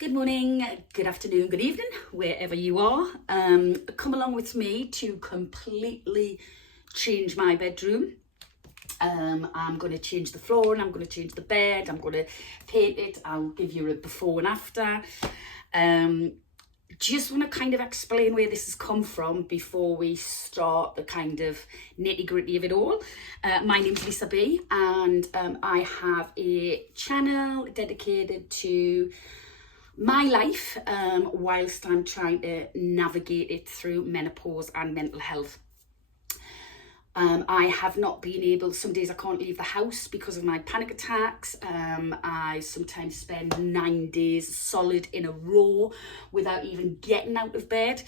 Good morning, good afternoon, good evening, wherever you are. Come along with me to completely change my bedroom. I'm going to change the floor and I'm going to change the bed. I'm going to paint it. I'll give you a before and after. Just want to kind of explain where this has come from before we start the kind of nitty gritty of it all. My name's Lisa B, and I have a channel dedicated to my life whilst I'm trying to navigate it through menopause and mental health. I have not been able, some days I can't leave the house because of my panic attacks. I sometimes spend 9 days solid in a row without even getting out of bed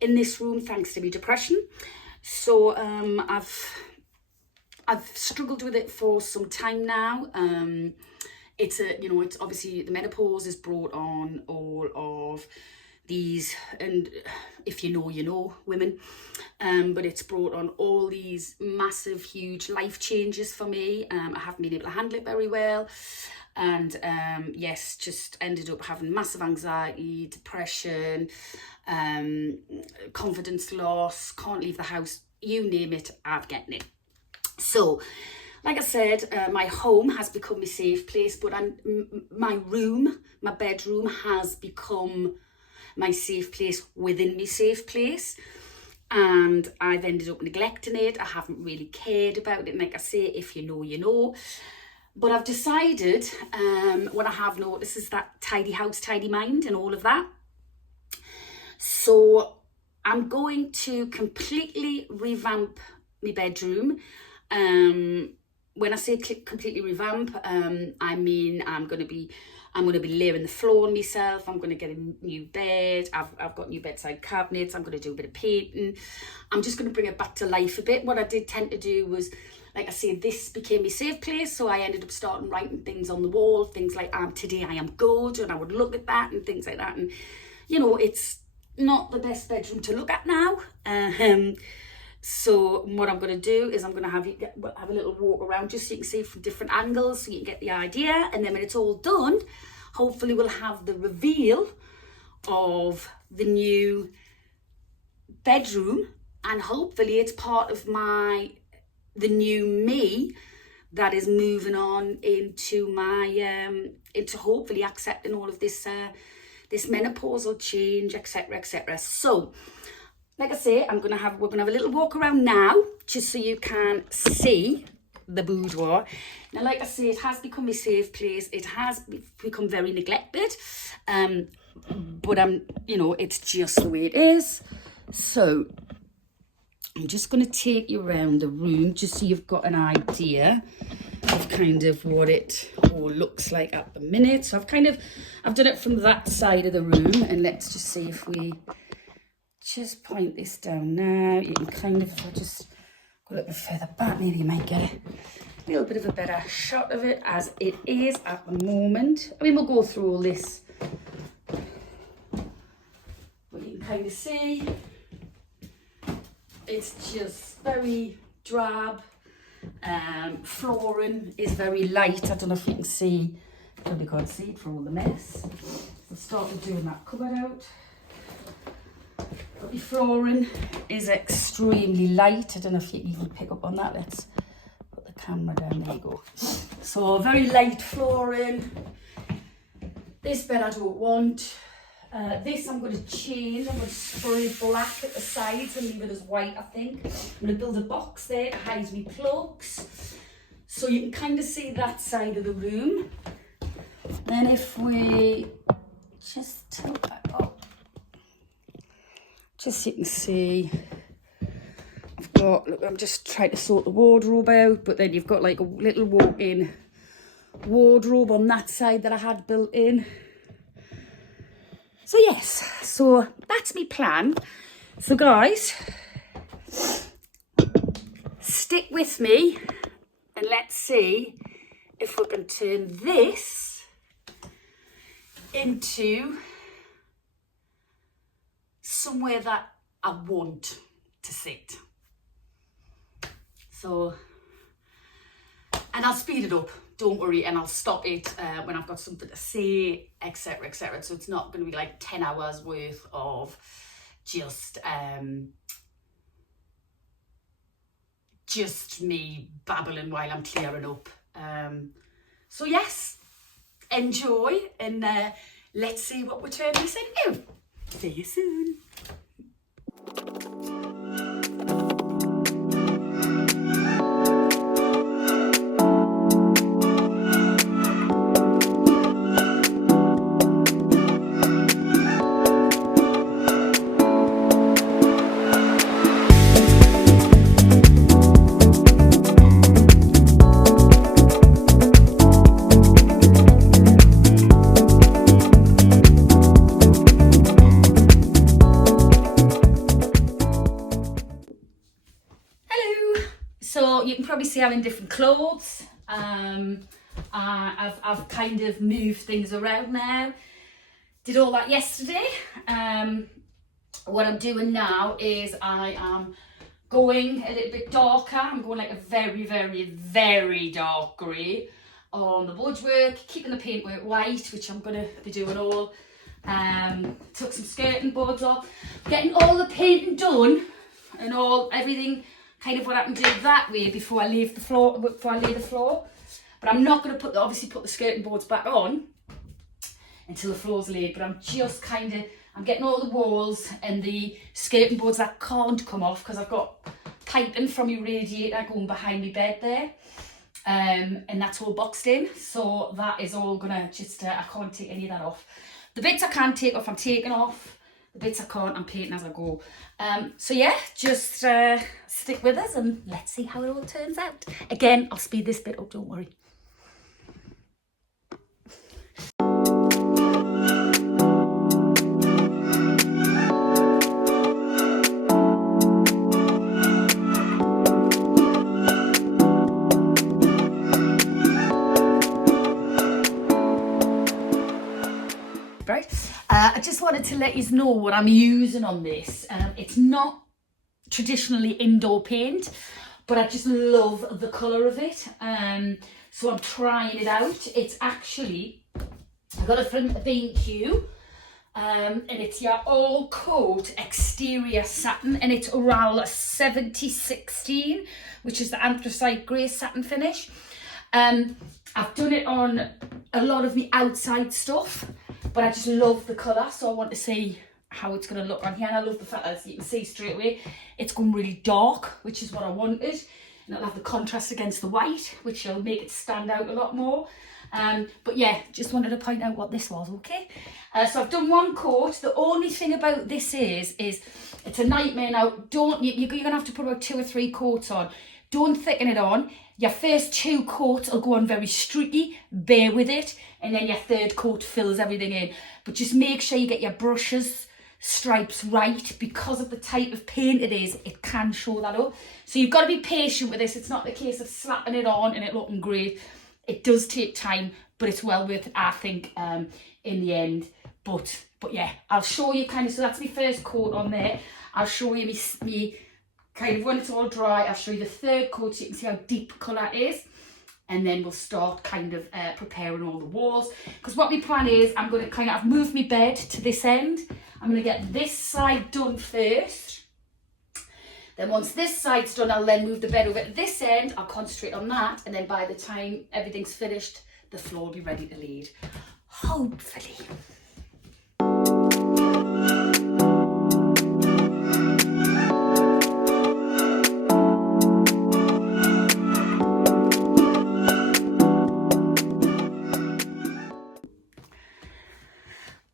in this room, thanks to my depression. So I've struggled with it for some time now. It's obviously the menopause has brought on all of these, and if you know, women, but it's brought on all these massive, huge life changes for me. I haven't been able to handle it very well, and just ended up having massive anxiety, depression, confidence loss, can't leave the house, you name it, I've gotten it. So like I said, my home has become my safe place, but my bedroom has become my safe place within my safe place. And I've ended up neglecting it. I haven't really cared about it. And like I say, if you know, you know. But I've decided, what I have noticed is that tidy house, tidy mind and all of that. So I'm going to completely revamp my bedroom. When I say completely revamp, I mean I'm going to be layering the floor on myself. I'm going to get a new bed. I've got new bedside cabinets. I'm going to do a bit of painting. I'm just going to bring it back to life a bit. What I did tend to do was, like I say, this became my safe place. So I ended up starting writing things on the wall, things like today I am good, and I would look at that and things like that. And it's not the best bedroom to look at now. So what I'm going to do is I'm going to have a little walk around just so you can see from different angles so you can get the idea. And then when it's all done, hopefully we'll have the reveal of the new bedroom. And hopefully it's part of the new me that is moving on into into hopefully accepting all of this menopausal change, etc., etc. So like I say, we're gonna have a little walk around now, just so you can see the boudoir. Now, like I say, it has become a safe place. It has become very neglected, but it's just the way it is. So I'm just gonna take you around the room, just so you've got an idea of kind of what it all looks like at the minute. So I've done it from that side of the room, and let's just see if we just point this down now. You can kind of, if I just go a little bit further back, maybe you might get a little bit of a better shot of it as it is at the moment. I mean, we'll go through all this, but you can kind of see it's just very drab. Flooring is very light. I don't know if you can see, probably can't see it for all the mess. So started doing that cupboard out. But the flooring is extremely light. I don't know if you can even pick up on that. Let's put the camera down. There you go. So very light flooring. This bed I don't want. This I'm going to change. I'm going to spray black at the sides and leave it as white, I think. I'm going to build a box there to hide my plugs. So you can kind of see that side of the room. Then if we just tilt that up, just so you can see, I'm just trying to sort the wardrobe out, but then you've got like a little walk-in wardrobe on that side that I had built in. So yes, so that's my plan. So guys, stick with me and let's see if we can turn this into somewhere that I want to sit. So, and I'll speed it up don't worry, and I'll stop it when I've got something to say, etc, etc. So it's not going to be like 10 hours worth of just me babbling while I'm clearing up. So yes, enjoy, and let's see what we turn this into. See you soon. So you can probably see I'm in different clothes. I've kind of moved things around now. Did all that yesterday. What I'm doing now is I am going a little bit darker. I'm going like a very, very, very dark grey on the woodwork, keeping the paintwork white, which I'm going to be doing all. Took some skirting boards off, getting all the painting done and everything kind of what I can do that way before I leave the floor, lay the floor. But I'm not going to obviously put the skirting boards back on until the floor's laid, but I'm just I'm getting all the walls and the skirting boards that can't come off because I've got piping from my radiator going behind my bed there, and that's all boxed in, so that is all gonna just I can't take any of that off. The bits I can take off, I'm taking off. The bits I can't, I'm painting as I go. So yeah, just stick with us and let's see how it all turns out. Again, I'll speed this bit up, don't worry. Right. I just wanted to let you know what I'm using on this. It's not traditionally indoor paint, but I just love the colour of it. So I'm trying it out. It's actually, I got it from B&Q, and it's your all coat exterior satin, and it's Oral 7016, which is the anthracite grey satin finish. I've done it on a lot of the outside stuff, but I just love the colour, so I want to see how it's going to look on here. And I love the fact that, as you can see straight away, it's gone really dark, which is what I wanted. And it'll have the contrast against the white, which will make it stand out a lot more. But yeah, just wanted to point out what this was, okay? So I've done one coat. The only thing about this is it's a nightmare now. You're going to have to put about 2 or 3 coats on. Don't thicken it on. Your first 2 coats will go on very streaky, bear with it, and then your 3rd coat fills everything in. But just make sure you get your brushes stripes right, because of the type of paint it is, it can show that up. So you've got to be patient with this. It's not the case of slapping it on and it looking great. It does take time, but it's well worth it, I think, in the end. But yeah, I'll show you kind of, so that's my first coat on there. I'll show you me kind of when it's all dry. I'll show you the 3rd coat so you can see how deep colour it is. And then we'll start kind of preparing all the walls. Because what my plan is, I'm going to kind of move my bed to this end. I'm going to get this side done first. Then once this side's done, I'll then move the bed over to this end. I'll concentrate on that. And then by the time everything's finished, the floor will be ready to lead. Hopefully.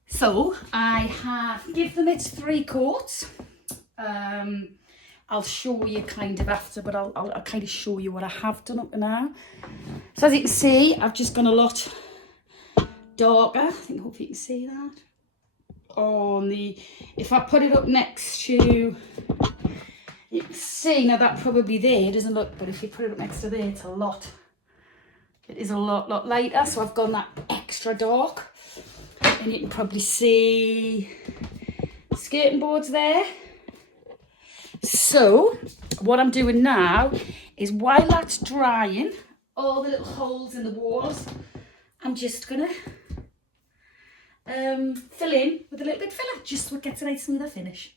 So I have give them its 3 coats. I'll show you kind of after, but I'll kind of show you what I have done up to now. So as you can see, I've just gone a lot darker. I think, hope you can see that. On the, if I put it up next to, you can see now that probably there it doesn't look, but if you put it up next to there, it's a lot. It is a lot lighter. So I've gone that extra dark. And you can probably see skirting boards there. So what I'm doing now is while that's drying, all the little holes in the walls, I'm just gonna fill in with a little bit of filler, just so it gets a nice smoother finish.